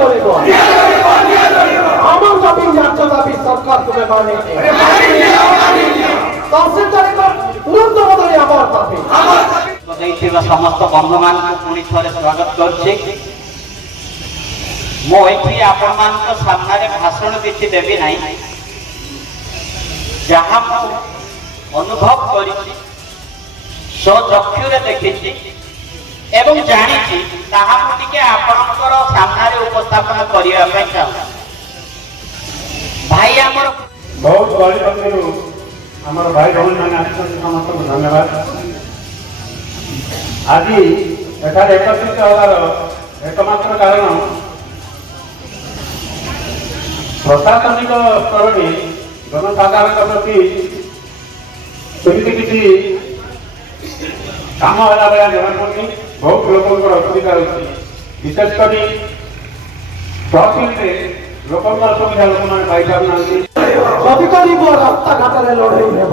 চলিব আমার দাবি ন্যায্য দাবি সরকার তুমি মানিয়ে তহসিলদারির তুরন্ত বদলে আমার দাবি সমস্ত বন্ধুମାନଙ୍କୁ ପୁଣି ଥରେ ସ୍ୱାଗତ କରୁଛି। ମୁଁ ଏଠି ଆପଣମାନଙ୍କ ସାମ୍ନାରେ ଭାଷଣ କିଛି ଦେବି ନାହିଁ, ଯାହା ମୁଁ ଅନୁଭବ କରିଛି ସ୍ୱଚକ୍ଷୁରେ ଦେଖିଛି ଏବଂ ଜାଣିଛି ତାହା ମୁଁ ଟିକେ ଆପଣଙ୍କର ସାମ୍ନାରେ ଉପସ୍ଥାପନ କରିବା ପାଇଁ ଚାହୁଁଛି। ଭାଇ ଆମର ବହୁତ ଗରିବରୁ ଆମର ଭାଇ ଭଉଣୀମାନେ ଆସିଛନ୍ତି, ସମସ୍ତଙ୍କୁ ଧନ୍ୟବାଦ। ଆଜି ଏଠାରେ ଏକତ୍ରିତ ହେବାର ଏକମାତ୍ର କାରଣ ପ୍ରଶାସନିକ ସ୍ତରରେ ଜନସାଧାରଣଙ୍କ ପ୍ରତି ସେମିତି କିଛି କାମ ହେଲା ଭଳିଆ ଜଣାପଡ଼ୁନି। ବହୁତ ଲୋକଙ୍କର ଅସୁବିଧା ହେଉଛି, ବିଶେଷ କରି ତହସିଲରେ ଲୋକଙ୍କର ସୁବିଧା ଲୋକମାନେ ପାଇପାରୁନାହାନ୍ତି। ଯଦି କରିବ ରାସ୍ତାଘାଟରେ ଲଢ଼େଇ ହେବ।